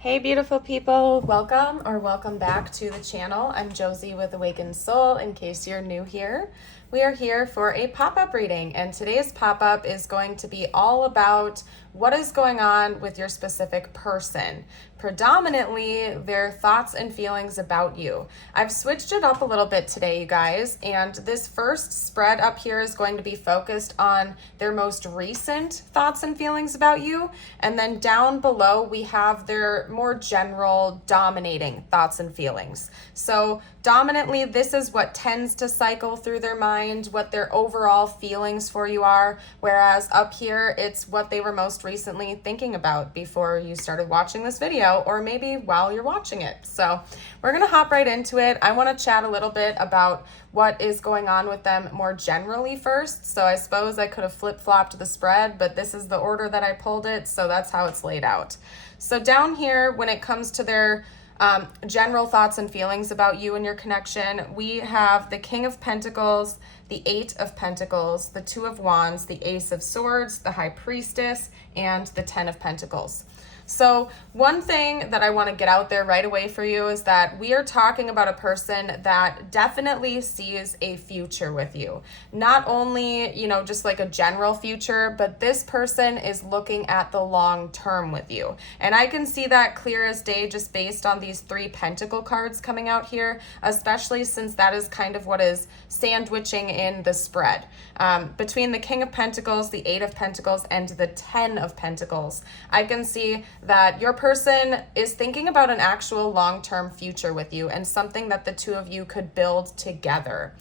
Hey beautiful people, welcome back to the channel. I'm Josie with Awakened Soul. In case you're new here, we are here for a pop-up reading, and today's pop-up is going to be all about what is going on with your specific person, predominantly their thoughts and feelings about you. I've switched it up a little bit today, you guys, and this first spread up here is going to be focused on their most recent thoughts and feelings about you, and then down below we have their more general dominating thoughts and feelings. So dominantly, this is what tends to cycle through their mind, what their overall feelings for you are, whereas up here it's what they were most recently thinking about before you started watching this video, or maybe while you're watching it. So we're gonna hop right into it. I want to chat a little bit about what is going on with them more generally first. So I suppose I could have flip-flopped the spread, but this is the order that I pulled it, so that's how it's laid out. So down here, when it comes to their general thoughts and feelings about you and your connection, we have the King of Pentacles, the Eight of Pentacles, the Two of Wands, the Ace of Swords, the High Priestess, and the Ten of Pentacles. So one thing that I want to get out there right away for you is that we are talking about a person that definitely sees a future with you. Not only, just like a general future, but this person is looking at the long term with you. And I can see that clear as day just based on these three pentacle cards coming out here, especially since that is kind of what is sandwiching in the spread. Between the King of Pentacles, the Eight of Pentacles, and the Ten of Pentacles, I can see that your person is thinking about an actual long-term future with you and something that the two of you could build together.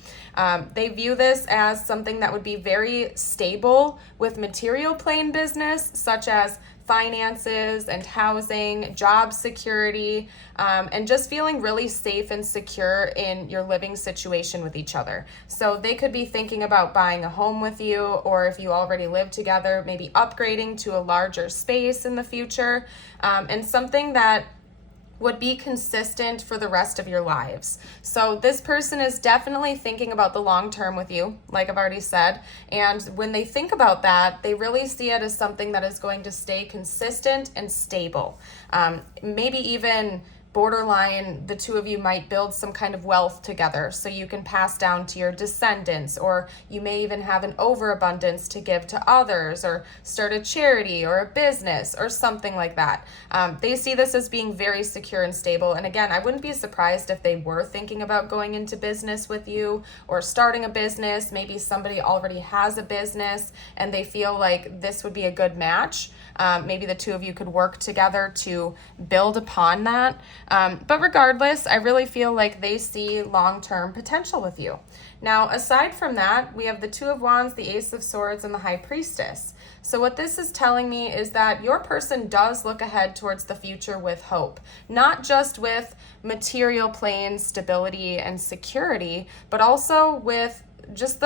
They view this as something that would be very stable with material plane business, such as finances and housing, job security, and just feeling really safe and secure in your living situation with each other. So they could be thinking about buying a home with you, or if you already live together, maybe upgrading to a larger space in the future, and something that would be consistent for the rest of your lives. So this person is definitely thinking about the long term with you, like I've already said. And when they think about that, they really see it as something that is going to stay consistent and stable. Maybe even borderline, the two of you might build some kind of wealth together so you can pass down to your descendants, or you may even have an overabundance to give to others, or start a charity or a business or something like that. They see this as being very secure and stable. And again, I wouldn't be surprised if they were thinking about going into business with you or starting a business. Maybe somebody already has a business and they feel like this would be a good match. Maybe the two of you could work together to build upon that. But regardless, I really feel like they see long-term potential with you. Now, aside from that, we have the Two of Wands, the Ace of Swords, and the High Priestess. So what this is telling me is that your person does look ahead towards the future with hope, not just with material plane stability and security, but also with just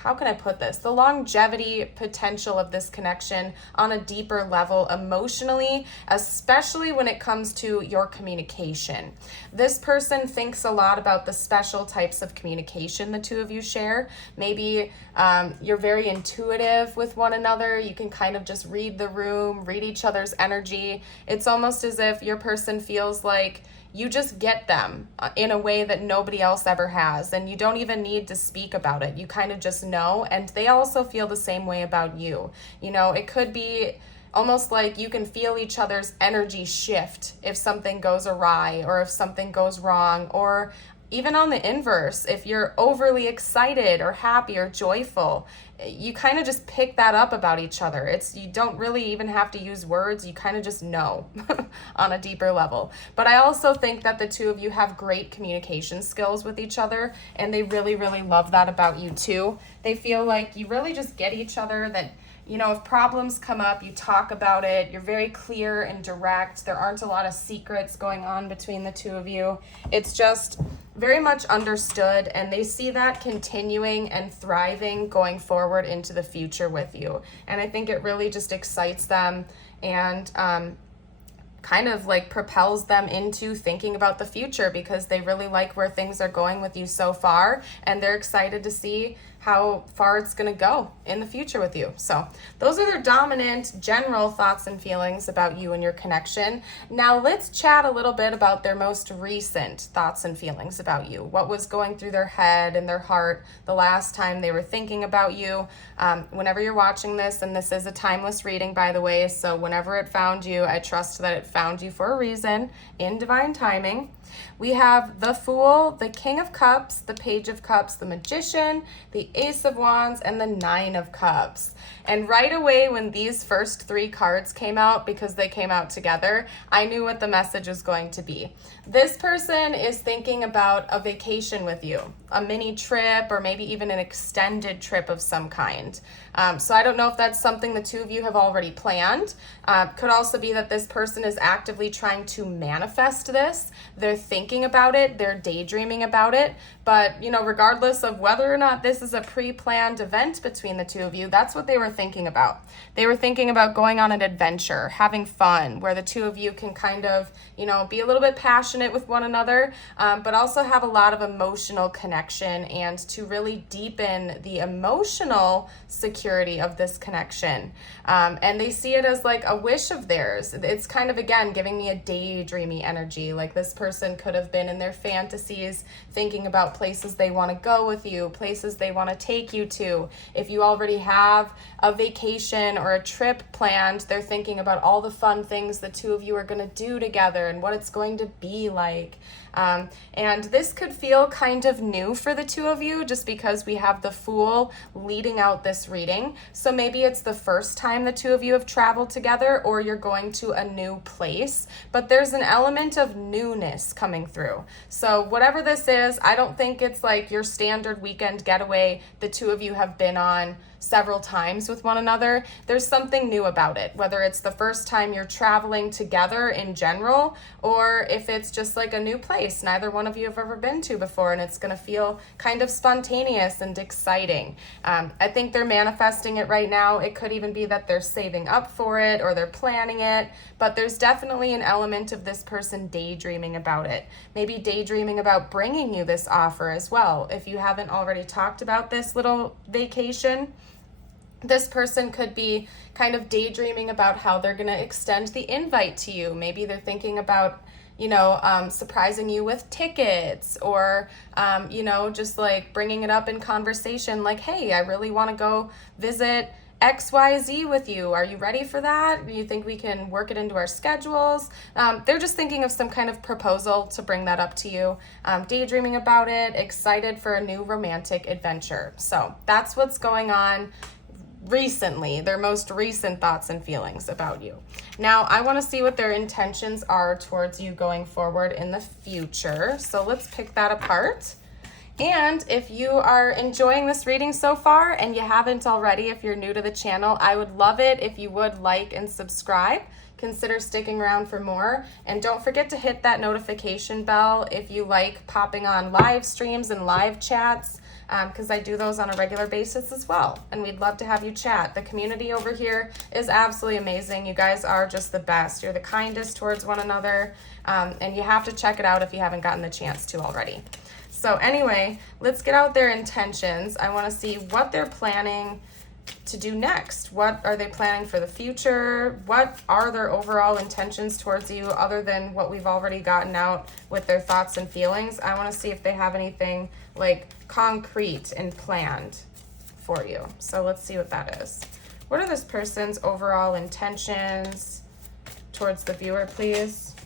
how can I put this? The longevity potential of this connection on a deeper level emotionally, especially when it comes to your communication. This person thinks a lot about the special types of communication the two of you share. Maybe you're very intuitive with one another. You can kind of just read the room, read each other's energy. It's almost as if your person feels like you just get them in a way that nobody else ever has, and you don't even need to speak about it. You kind of just know, and they also feel the same way about you. It could be almost like you can feel each other's energy shift if something goes awry or if something goes wrong, or even on the inverse, if you're overly excited or happy or joyful, you kind of just pick that up about each other. You don't really even have to use words. You kind of just know on a deeper level. But I also think that the two of you have great communication skills with each other, and they really, really love that about you too. They feel like you really just get each other, that if problems come up, you talk about it. You're very clear and direct. There aren't a lot of secrets going on between the two of you. It's just very much understood, and they see that continuing and thriving going forward into the future with you. And I think it really just excites them and kind of like propels them into thinking about the future, because they really like where things are going with you so far, and they're excited to see how far it's going to go in the future with you. So those are their dominant general thoughts and feelings about you and your connection. Now let's chat a little bit about their most recent thoughts and feelings about you. What was going through their head and their heart the last time they were thinking about you. Whenever you're watching this, and this is a timeless reading, by the way, so whenever it found you, I trust that it found you for a reason in divine timing. We have the Fool, the King of Cups, the Page of Cups, the Magician, the Ace of Wands, and the Nine of Cups. And right away when these first three cards came out, because they came out together, I knew what the message was going to be. This person is thinking about a vacation with you, a mini trip, or maybe even an extended trip of some kind. So I don't know if that's something the two of you have already planned. Could also be that this person is actively trying to manifest this. They're thinking about it, they're daydreaming about it, but regardless of whether or not this is a pre-planned event between the two of you, that's what they were thinking about. They were thinking about going on an adventure, having fun, where the two of you can kind of, be a little bit passionate with one another, but also have a lot of emotional connection, and to really deepen the emotional security of this connection. And they see it as like a wish of theirs. It's kind of, again, giving me a daydreamy energy. Like this person could have been in their fantasies thinking about places they want to go with you, places they want to take you to. If you already have a vacation or a trip planned, they're thinking about all the fun things the two of you are going to do together and what it's going to be like. And this could feel kind of new for the two of you, just because we have the Fool leading out this reading. So maybe it's the first time the two of you have traveled together, or you're going to a new place, but there's an element of newness coming through. So whatever this is, I don't think it's like your standard weekend getaway the two of you have been on several times with one another. There's something new about it, whether it's the first time you're traveling together in general, or if it's just like a new place neither one of you have ever been to before, and it's going to feel kind of spontaneous and exciting. I think they're manifesting it right now. It could even be that they're saving up for it or they're planning it, but there's definitely an element of this person daydreaming about it. Maybe daydreaming about bringing you this offer as well. If you haven't already talked about this little vacation, this person could be kind of daydreaming about how they're going to extend the invite to you. Maybe they're thinking about, surprising you with tickets, or, just like bringing it up in conversation, like, hey, I really want to go visit XYZ with you. Are you ready for that? Do you think we can work it into our schedules? They're just thinking of some kind of proposal to bring that up to you, daydreaming about it, excited for a new romantic adventure. So that's what's going on recently, their most recent thoughts and feelings about you. Now, I want to see what their intentions are towards you going forward in the future. So let's pick that apart. And if you are enjoying this reading so far, and you haven't already, if you're new to the channel, I would love it if you would like and subscribe. Consider sticking around for more. And don't forget to hit that notification bell if you like popping on live streams and live chats, because I do those on a regular basis as well. And we'd love to have you chat. The community over here is absolutely amazing. You guys are just the best. You're the kindest towards one another. And you have to check it out if you haven't gotten the chance to already. So anyway, let's get out their intentions. I want to see what they're planning to do next. What are they planning for the future? What are their overall intentions towards you, other than what we've already gotten out with their thoughts and feelings? I want to see if they have anything like concrete and planned for you. So let's see what that is. What are this person's overall intentions towards the viewer, please?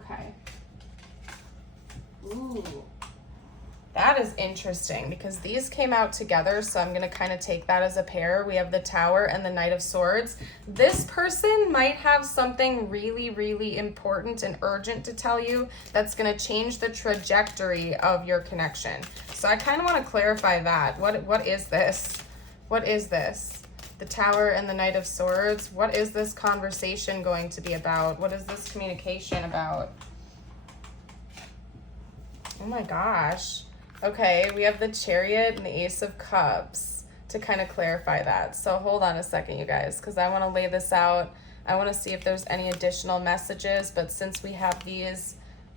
Okay. Ooh. That is interesting, because these came out together, so I'm going to kind of take that as a pair. We have the Tower and the Knight of Swords. This person might have something really, really important and urgent to tell you that's going to change the trajectory of your connection. So I kind of want to clarify that. What is this? What is this? The Tower and the Knight of Swords. What is this conversation going to be about? What is this communication about? Oh my gosh. Okay, we have the Chariot and the Ace of Cups to kind of clarify that. So hold on a second, you guys, because I want to lay this out. I want to see if there's any additional messages, but since we have these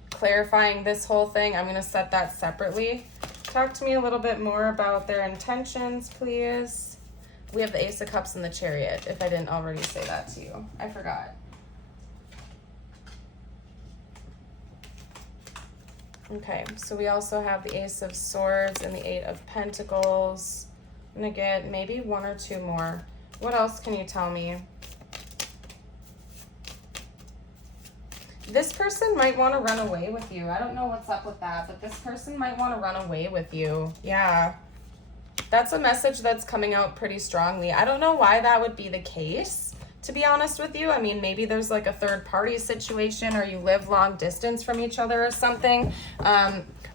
clarifying this whole thing, I'm going to set that separately. Talk to me a little bit more about their intentions, please. We have the Ace of Cups and the Chariot, if I didn't already say that to you. I forgot. Okay, so we also have the Ace of Swords and the Eight of Pentacles. I'm going to get maybe one or two more. What else can you tell me? This person might want to run away with you. I don't know what's up with that, but this person might want to run away with you. Yeah. That's a message that's coming out pretty strongly. I don't know why that would be the case, to be honest with you. I mean, maybe there's like a third party situation, or you live long distance from each other or something.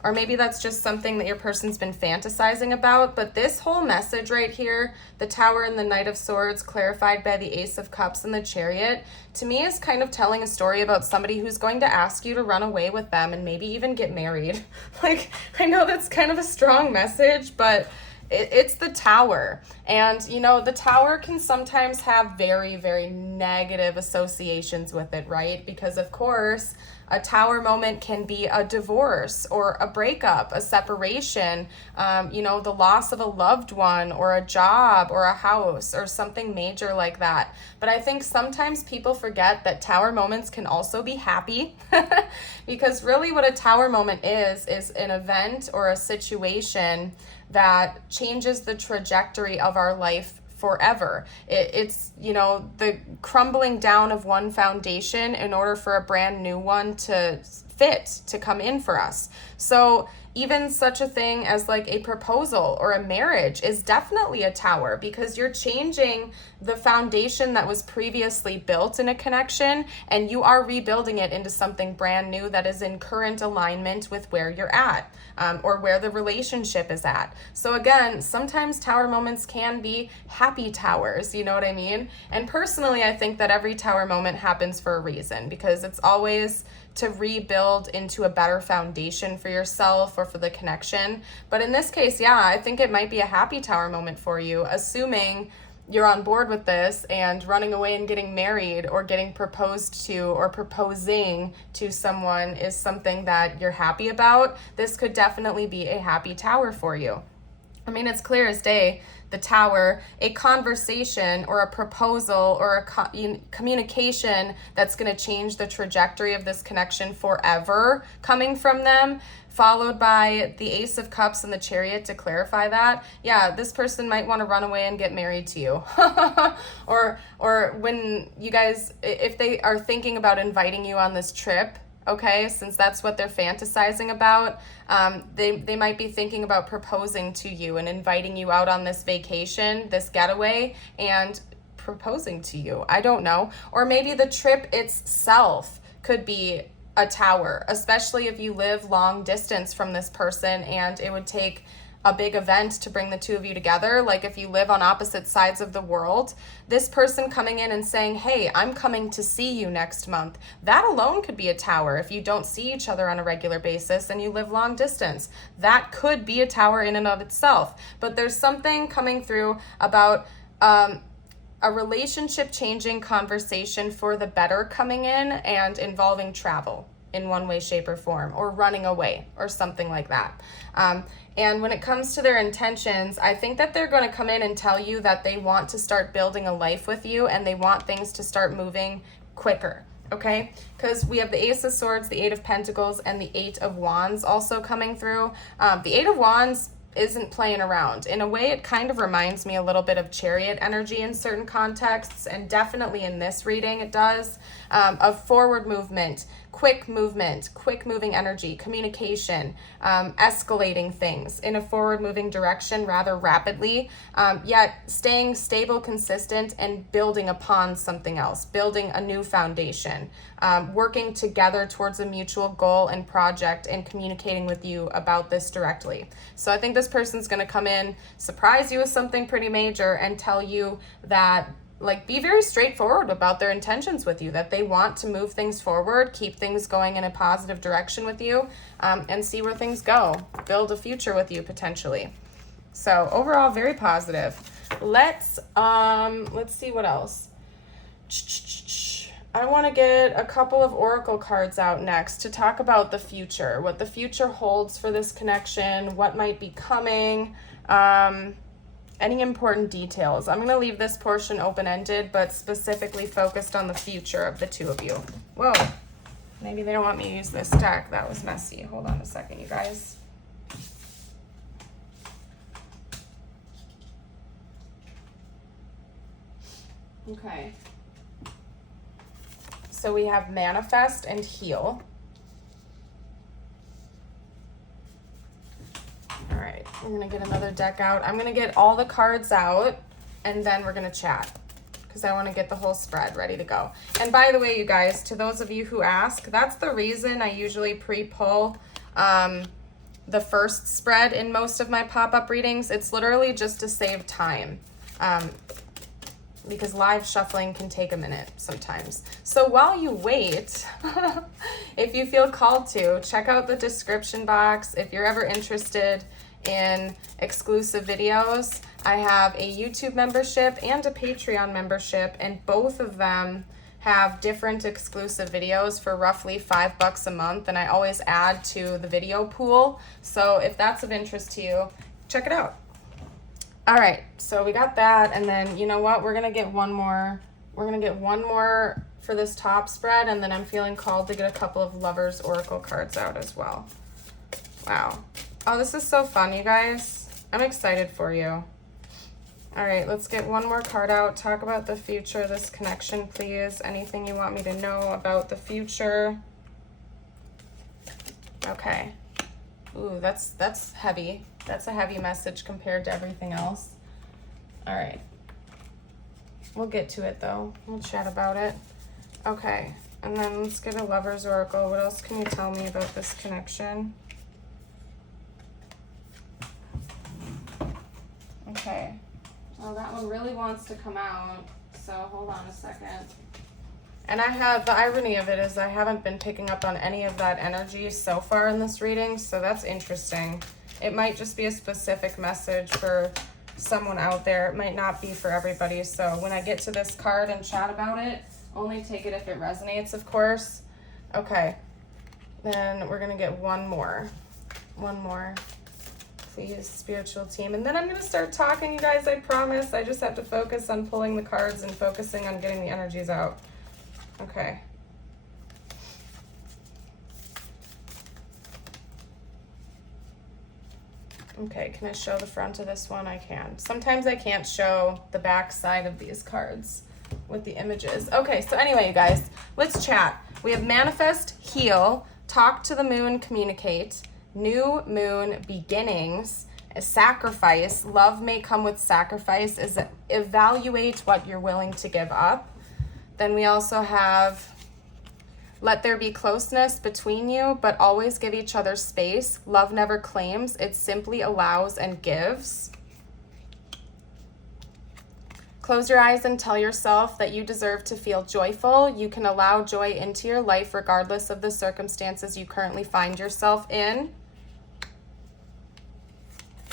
Or maybe that's just something that your person's been fantasizing about. But this whole message right here, the Tower and the Knight of Swords clarified by the Ace of Cups and the Chariot, to me is kind of telling a story about somebody who's going to ask you to run away with them and maybe even get married. Like, I know that's kind of a strong message, but it's the Tower. And, you know, the Tower can sometimes have very, very negative associations with it, right? Because, of course, a Tower moment can be a divorce or a breakup, a separation, you know, the loss of a loved one or a job or a house or something major like that. But I think sometimes people forget that Tower moments can also be happy because really what a Tower moment is an event or a situation that changes the trajectory of our life forever. It's, you know, the crumbling down of one foundation in order for a brand new one to fit, to come in for us. So even such a thing as like a proposal or a marriage is definitely a tower, because you're changing the foundation that was previously built in a connection and you are rebuilding it into something brand new that is in current alignment with where you're at, or where the relationship is at. So again, sometimes tower moments can be happy towers, you know what I mean? And personally, I think that every tower moment happens for a reason, because it's always to rebuild into a better foundation for yourself or for the connection. But in this case, yeah, I think it might be a happy tower moment for you, assuming you're on board with this and running away and getting married or getting proposed to or proposing to someone is something that you're happy about. This could definitely be a happy tower for you. I mean, it's clear as day, the Tower, a conversation or a proposal or a communication that's going to change the trajectory of this connection forever coming from them, followed by the Ace of Cups and the Chariot to clarify that. Yeah, this person might want to run away and get married to you. or when you guys, if they are thinking about inviting you on this trip, okay, since that's what they're fantasizing about, they might be thinking about proposing to you and inviting you out on this vacation, this getaway, and proposing to you. I don't know. Or maybe the trip itself could be a tower, especially if you live long distance from this person and it would take a big event to bring the two of you together. Like if you live on opposite sides of the world, this person coming in and saying, hey, I'm coming to see you next month. That alone could be a tower. If you don't see each other on a regular basis and you live long distance, that could be a tower in and of itself. But there's something coming through about a relationship changing conversation for the better coming in and involving travel in one way, shape, or form, or running away or something like that. And when it comes to their intentions, I think that they're going to come in and tell you that they want to start building a life with you and they want things to start moving quicker, okay? Because we have the Ace of Swords, the Eight of Pentacles, and the Eight of Wands also coming through. The Eight of Wands isn't playing around. In a way, it kind of reminds me a little bit of Chariot energy in certain contexts, and definitely in this reading it does, of forward movement, quick moving energy, communication, escalating things in a forward moving direction rather rapidly, yet staying stable, consistent, and building upon something else, building a new foundation, working together towards a mutual goal and project, and communicating with you about this directly. So I think this person's going to come in, surprise you with something pretty major, and tell you that, like, be very straightforward about their intentions with you, that they want to move things forward, keep things going in a positive direction with you, and see where things go, build a future with you potentially. So overall, very positive. Let's see what else. I want to get a couple of oracle cards out next to talk about the future, what the future holds for this connection, what might be coming, any important details. I'm going to leave this portion open-ended, but specifically focused on the future of the two of you. Whoa, maybe they don't want me to use this deck. That was messy. Hold on a second, you guys. Okay. So we have manifest and heal. All right, we're gonna get another deck out. I'm gonna get all the cards out and then we're gonna chat because I wanna get the whole spread ready to go. And by the way, you guys, to those of you who ask, that's the reason I usually pre-pull the first spread in most of my pop-up readings. It's literally just to save time. Because live shuffling can take a minute sometimes. So while you wait, if you feel called to, check out the description box. If you're ever interested in exclusive videos, I have a YouTube membership and a Patreon membership, and both of them have different exclusive videos for roughly $5 a month, and I always add to the video pool. So if that's of interest to you, check it out. All right, so we got that, and then you know what? We're gonna get one more. We're gonna get one more for this top spread, and then I'm feeling called to get a couple of Lovers Oracle cards out as well. Wow. Oh, this is so fun, you guys. I'm excited for you. All right, let's get one more card out. Talk about the future of this connection, please. Anything you want me to know about the future? Okay. Ooh, that's heavy. That's a heavy message compared to everything else. All right. We'll get to it, though. We'll chat about it. Okay. And then let's get a Lover's Oracle. What else can you tell me about this connection? Okay. Well, that one really wants to come out, so hold on a second. And I have, the irony of it is I haven't been picking up on any of that energy so far in this reading, so that's interesting. It might just be a specific message for someone out there. It might not be for everybody, so when I get to this card and chat about it, only take it if it resonates, of course. Okay, then we're gonna get one more. One more. Please, spiritual team. And then I'm going to start talking, you guys, I promise. I just have to focus on pulling the cards and focusing on getting the energies out. Okay. Okay, can I show the front of this one? I can. Sometimes I can't show the back side of these cards with the images. Okay, so anyway, you guys, let's chat. We have manifest, heal, talk to the moon, communicate, new moon, beginnings, a sacrifice. Love may come with sacrifice. Is evaluate what you're willing to give up. Then we also have let there be closeness between you, but always give each other space. Love never claims. It simply allows and gives. Close your eyes and tell yourself that you deserve to feel joyful. You can allow joy into your life regardless of the circumstances you currently find yourself in.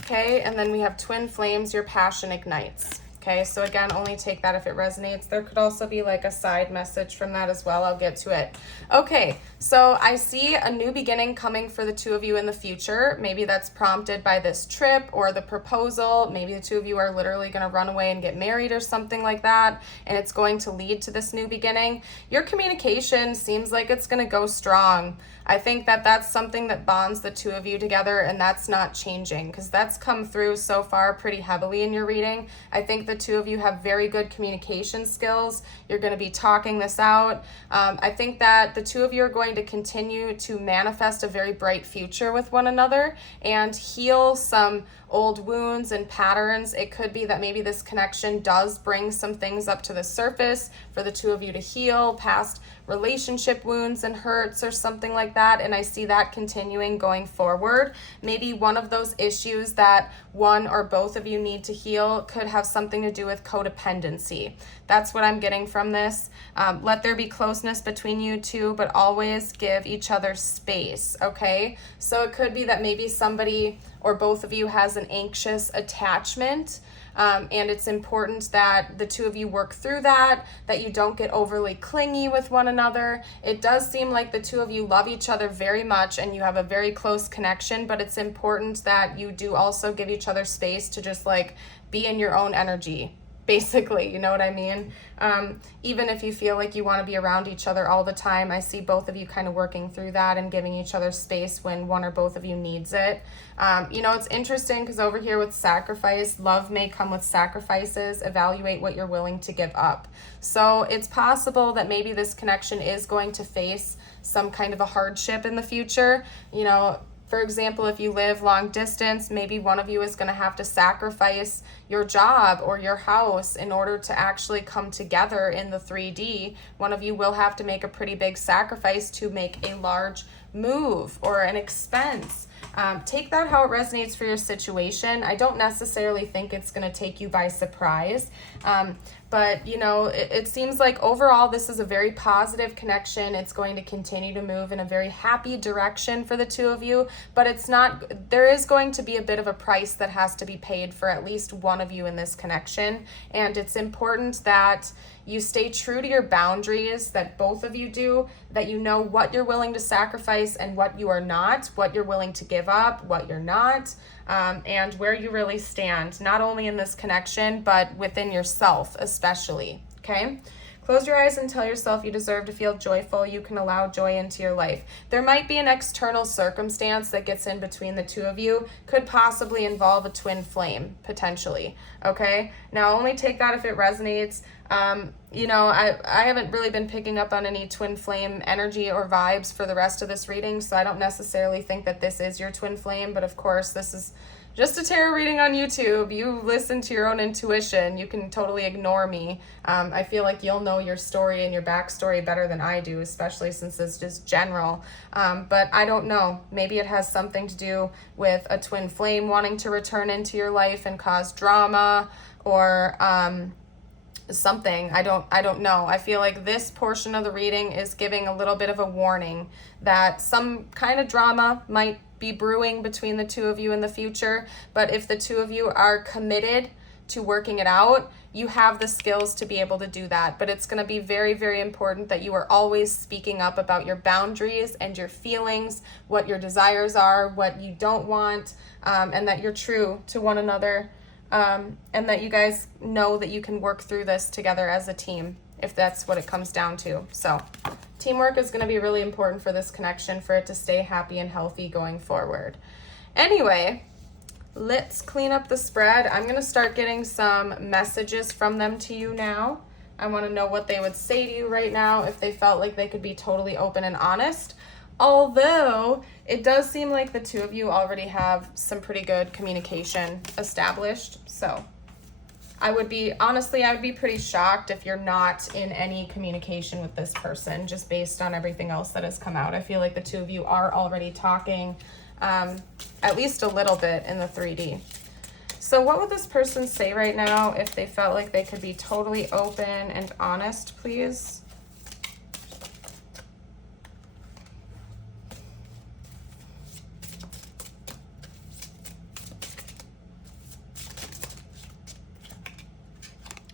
Okay, and then we have twin flames, your passion ignites. Okay, so again, only take that if it resonates. There could also be like a side message from that as well. I'll get to it. Okay, so I see a new beginning coming for the two of you in the future. Maybe that's prompted by this trip or the proposal. Maybe the two of you are literally going to run away and get married or something like that, and it's going to lead to this new beginning. Your communication seems like it's going to go strong. I think that that's something that bonds the two of you together, and that's not changing because that's come through so far pretty heavily in your reading. I think the two of you have very good communication skills. You're going to be talking this out. I think that the two of you are going to continue to manifest a very bright future with one another and heal some old wounds and patterns. It could be that maybe this connection does bring some things up to the surface for the two of you to heal, past relationship wounds and hurts or something like that, and I see that continuing going forward. Maybe one of those issues that one or both of you need to heal could have something to do with codependency. That's what I'm getting from this. Let there be closeness between you two, but always give each other space, okay? So it could be that maybe somebody or both of you has an anxious attachment And it's important that the two of you work through that you don't get overly clingy with one another. It does seem like the two of you love each other very much and you have a very close connection, but it's important that you do also give each other space to just like be in your own energy, basically, you know what I mean? Even if you feel like you want to be around each other all the time, I see both of you kind of working through that and giving each other space when one or both of you needs it. You know, it's interesting because over here with sacrifice, love may come with sacrifices. Evaluate what you're willing to give up. So it's possible that maybe this connection is going to face some kind of a hardship in the future. You know, for example, if you live long distance, maybe one of you is going to have to sacrifice your job or your house in order to actually come together in the 3D. One of you will have to make a pretty big sacrifice to make a large move or an expense. Take that how it resonates for your situation. I don't necessarily think it's going to take you by surprise. But, you know, it seems like overall this is a very positive connection. It's going to continue to move in a very happy direction for the two of you. But it's not, there is going to be a bit of a price that has to be paid for at least one of you in this connection. And it's important that you stay true to your boundaries, that both of you do, that you know what you're willing to sacrifice and what you are not, what you're willing to give up, what you're not, and where you really stand, not only in this connection, but within yourself especially, okay? Close your eyes and tell yourself you deserve to feel joyful. You can allow joy into your life. There might be an external circumstance that gets in between the two of you, could possibly involve a twin flame, potentially, okay? Now, only take that if it resonates. You know, I haven't really been picking up on any twin flame energy or vibes for the rest of this reading, so I don't necessarily think that this is your twin flame, but of course, this is just a tarot reading on YouTube. You listen to your own intuition. You can totally ignore me. I feel like you'll know your story and your backstory better than I do, especially since it's just general. But I don't know. Maybe it has something to do with a twin flame wanting to return into your life and cause drama, or something. I don't know. I feel like this portion of the reading is giving a little bit of a warning that some kind of drama might be brewing between the two of you in the future. But if the two of you are committed to working it out, you have the skills to be able to do that. But it's going to be very, very important that you are always speaking up about your boundaries and your feelings, what your desires are, what you don't want, and that you're true to one another. And that you guys know that you can work through this together as a team, if that's what it comes down to. So teamwork is going to be really important for this connection, for it to stay happy and healthy going forward. Anyway, let's clean up the spread. I'm going to start getting some messages from them to you now. I want to know what they would say to you right now if they felt like they could be totally open and honest. Although it does seem like the two of you already have some pretty good communication established. So I would be pretty shocked if you're not in any communication with this person, just based on everything else that has come out. I feel like the two of you are already talking at least a little bit in the 3D. So what would this person say right now if they felt like they could be totally open and honest, please?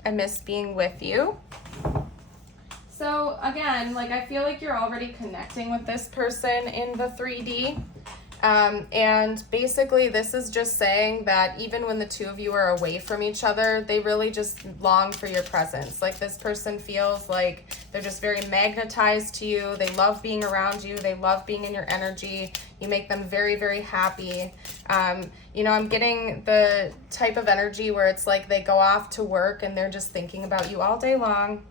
I miss being with you. So again, like I feel like you're already connecting with this person in the 3D. And basically this is just saying that even when the two of you are away from each other, they really just long for your presence. Like this person feels like they're just very magnetized to you. They love being around you. They love being in your energy. You make them very, very happy. You know, I'm getting the type of energy where it's like they go off to work and they're just thinking about you all day long.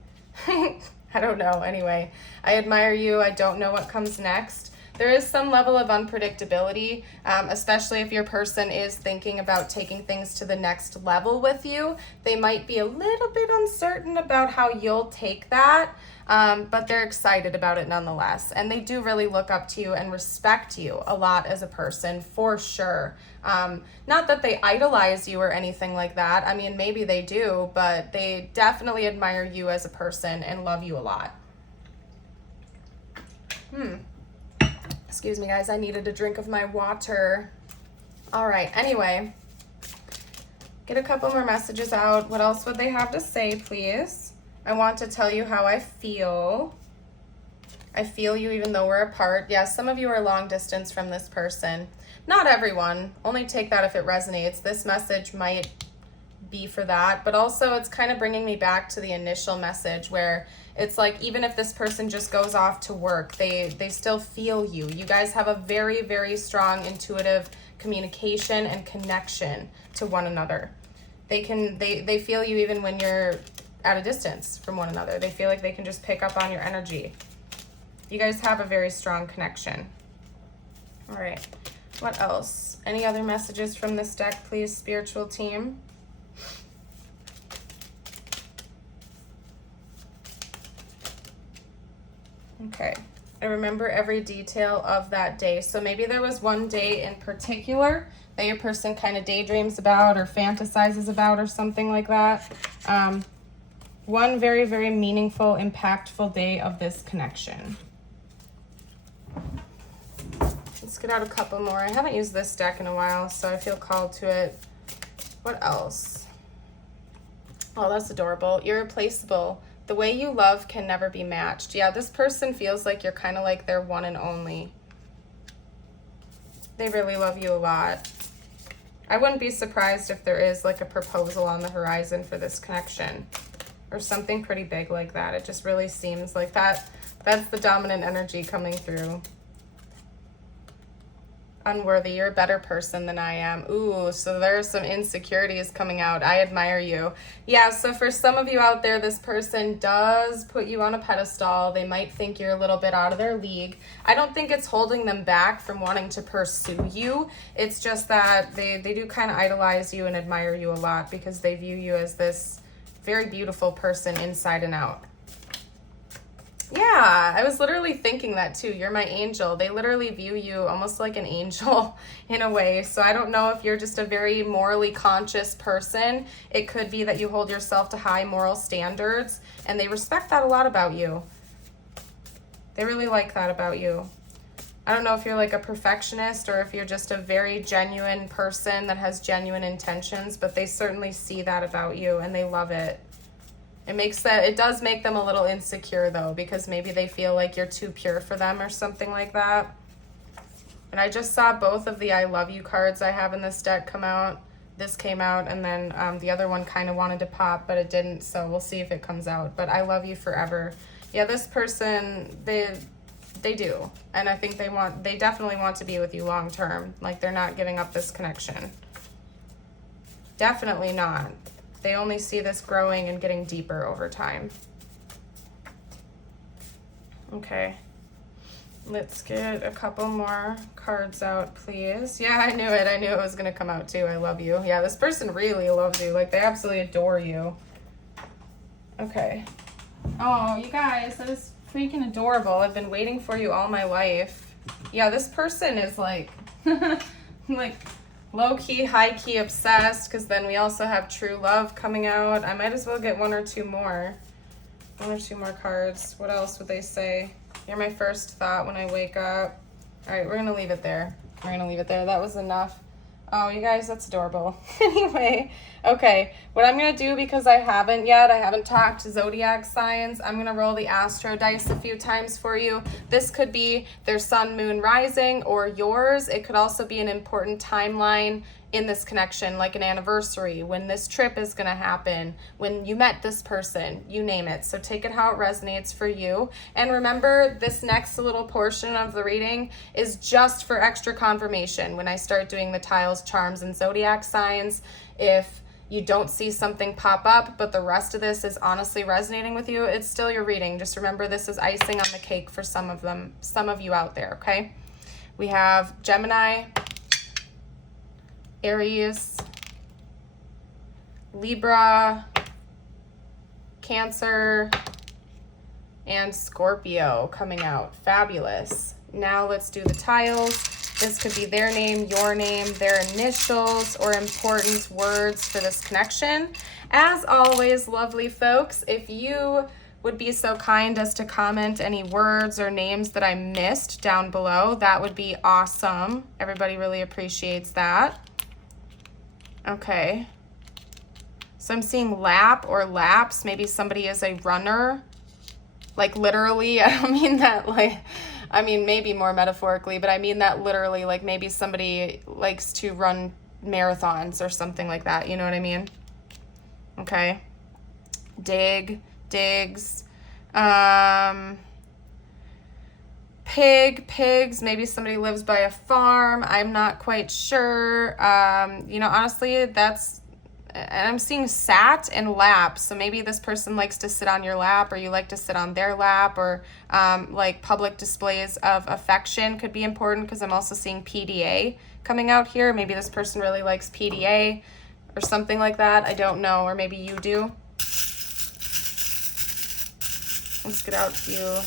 I don't know. Anyway, I admire you. I don't know what comes next. There is some level of unpredictability, especially if your person is thinking about taking things to the next level with you. They might be a little bit uncertain about how you'll take that, but they're excited about it nonetheless. And they do really look up to you and respect you a lot as a person, for sure. Not that they idolize you or anything like that. I mean, maybe they do, but they definitely admire you as a person and love you a lot. Excuse me, guys. I needed a drink of my water. All right. Anyway, Get a couple more messages out. What else would they have to say, please? I want to tell you how I feel. I feel you even though we're apart. Yeah, some of you are long distance from this person. Not everyone. Only take that if it resonates. This message might be for that, but also it's kind of bringing me back to the initial message where it's like, even if this person just goes off to work, they still feel you. You guys have a very, very strong intuitive communication and connection to one another. They feel you even when you're at a distance from one another. They feel like they can just pick up on your energy. You guys have a very strong connection. All right, what else? Any other messages from this deck, please, spiritual team? Okay, I remember every detail of that day. So maybe there was one day in particular that your person kind of daydreams about or fantasizes about or something like that. One very, very meaningful, impactful day of this connection. Let's get out a couple more. I haven't used this deck in a while, so I feel called to it. What else? Oh, that's adorable. Irreplaceable. The way you love can never be matched. Yeah, this person feels like you're kind of like their one and only. They really love you a lot. I wouldn't be surprised if there is like a proposal on the horizon for this connection or something pretty big like that. It just really seems like that. That's the dominant energy coming through. Unworthy, you're a better person than I am. Ooh, so there's some insecurities coming out. I admire you. Yeah, so for some of you out there, this person does put you on a pedestal. They might think you're a little bit out of their league. I don't think it's holding them back from wanting to pursue you. It's just that they do kind of idolize you and admire you a lot because they view you as this very beautiful person inside and out. Yeah, I was literally thinking that too. You're my angel. They literally view you almost like an angel in a way. So I don't know if you're just a very morally conscious person. It could be that you hold yourself to high moral standards and they respect that a lot about you. They really like that about you. I don't know if you're like a perfectionist or if you're just a very genuine person that has genuine intentions, but they certainly see that about you and they love it. It does make them a little insecure though, because maybe they feel like you're too pure for them or something like that. And I just saw both of the I love you cards I have in this deck come out. This came out and then the other one kind of wanted to pop, but it didn't. So we'll see if it comes out, but I love you forever. Yeah, this person, they do. And I think they definitely want to be with you long term. Like they're not giving up this connection. Definitely not. They only see this growing and getting deeper over time. Okay. Let's get a couple more cards out, please. Yeah, I knew it. I knew it was going to come out too. I love you. Yeah, this person really loves you. Like, they absolutely adore you. Okay. Oh, you guys, that is freaking adorable. I've been waiting for you all my life. Yeah, this person is like, like, low-key, high-key obsessed, because then we also have true love coming out. I might as well get one or two more cards. What else would they say? You're my first thought when I wake up. All right, we're gonna leave it there. That was enough. Oh, you guys, that's adorable. Anyway, okay, what I'm gonna do, because I haven't talked zodiac signs, I'm gonna roll the astro dice a few times for you. This could be their sun, moon, rising, or yours. It could also be an important timeline in this connection, like an anniversary, when this trip is gonna happen, when you met this person, you name it. So take it how it resonates for you. And remember, this next little portion of the reading is just for extra confirmation. When I start doing the tiles, charms, and zodiac signs, if you don't see something pop up, but the rest of this is honestly resonating with you, it's still your reading. Just remember, this is icing on the cake for some of you out there, okay? We have Gemini, Aries, Libra, Cancer, and Scorpio coming out. Fabulous. Now let's do the tiles. This could be their name, your name, their initials, or important words for this connection. As always, lovely folks, if you would be so kind as to comment any words or names that I missed down below, that would be awesome. Everybody really appreciates that. Okay. So I'm seeing lap or laps. Maybe somebody is a runner, like literally. I don't mean that like, I mean maybe more metaphorically, but I mean that literally, like maybe somebody likes to run marathons or something like that. You know what I mean? Okay. Digs. Pigs. Maybe somebody lives by a farm. I'm not quite sure. You know, honestly, that's, and I'm seeing sat and lap. So maybe this person likes to sit on your lap, or you like to sit on their lap, or like public displays of affection could be important, because I'm also seeing PDA coming out here. Maybe this person really likes PDA or something like that. I don't know. Or maybe you do. Let's get out a few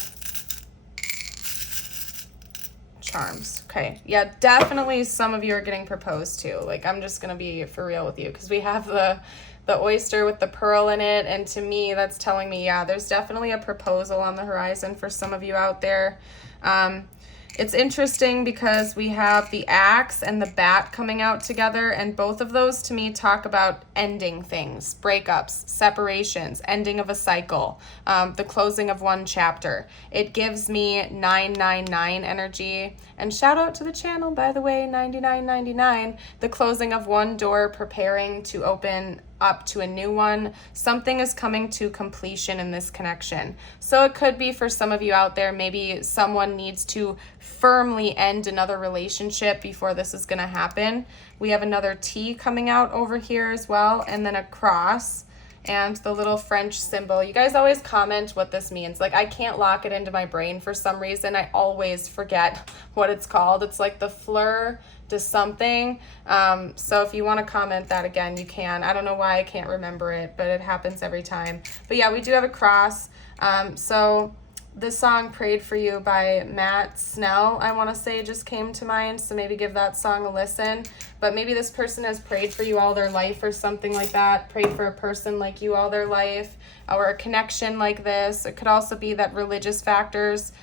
charms. Okay. Yeah, definitely some of you are getting proposed to. Like, I'm just going to be for real with you, because we have the oyster with the pearl in it. And to me, that's telling me, yeah, there's definitely a proposal on the horizon for some of you out there. It's interesting because we have the axe and the bat coming out together, and both of those to me talk about ending things, breakups, separations, ending of a cycle, the closing of one chapter. It gives me 999 energy, and shout out to the channel, by the way, 99.99, the closing of one door, preparing to open up to a new one. Something is coming to completion in this connection. So it could be for some of you out there, maybe someone needs to firmly end another relationship before this is going to happen. We have another T coming out over here as well, and then a cross and the little French symbol. You guys always comment what this means. Like, I can't lock it into my brain for some reason. I always forget what it's called. It's like the fleur de something. So if you want to comment that again, you can. I don't know why I can't remember it, but it happens every time. But yeah, we do have a cross. So the song Prayed for You by Matt Snell, I want to say, just came to mind. So maybe give that song a listen. But maybe this person has prayed for you all their life or something like that. Prayed for a person like you all their life, or a connection like this. It could also be that religious factors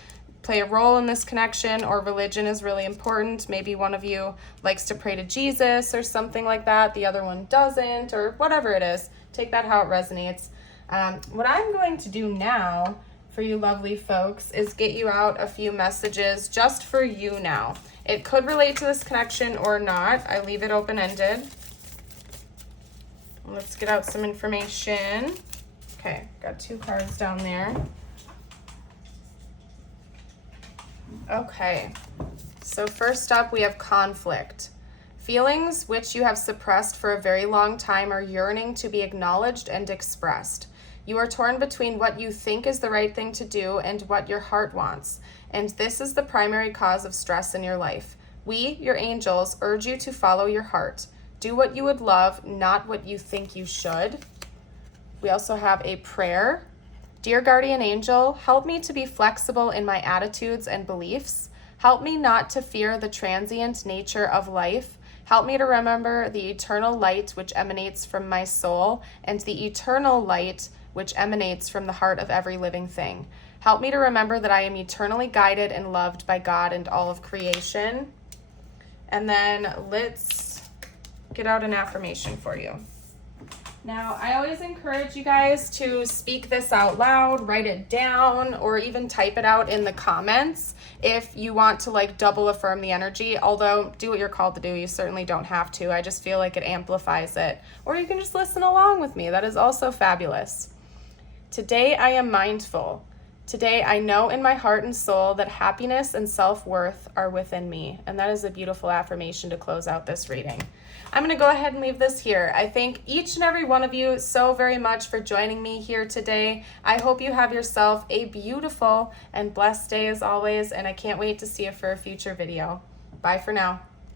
play a role in this connection, or religion is really important. Maybe one of you likes to pray to Jesus or something like that. The other one doesn't, or whatever it is. Take that how it resonates. What I'm going to do now for you lovely folks is get you out a few messages just for you now. It could relate to this connection or not. I leave it open-ended. Let's get out some information. Okay, got 2 cards down there. Okay, so first up we have conflict. Feelings which you have suppressed for a very long time are yearning to be acknowledged and expressed. You are torn between what you think is the right thing to do and what your heart wants, and this is the primary cause of stress in your life. We, your angels, urge you to follow your heart. Do what you would love, not what you think you should. We also have a prayer. Dear guardian angel, help me to be flexible in my attitudes and beliefs. Help me not to fear the transient nature of life. Help me to remember the eternal light which emanates from my soul, and the eternal light which emanates from the heart of every living thing. Help me to remember that I am eternally guided and loved by God and all of creation. And then let's get out an affirmation for you. Now, I always encourage you guys to speak this out loud, write it down, or even type it out in the comments if you want to like double affirm the energy. Although, do what you're called to do. You certainly don't have to. I just feel like it amplifies it. Or you can just listen along with me. That is also fabulous. Today, I am mindful. Today, I know in my heart and soul that happiness and self-worth are within me. And that is a beautiful affirmation to close out this reading. I'm going to go ahead and leave this here. I thank each and every one of you so very much for joining me here today. I hope you have yourself a beautiful and blessed day as always, and I can't wait to see you for a future video. Bye for now.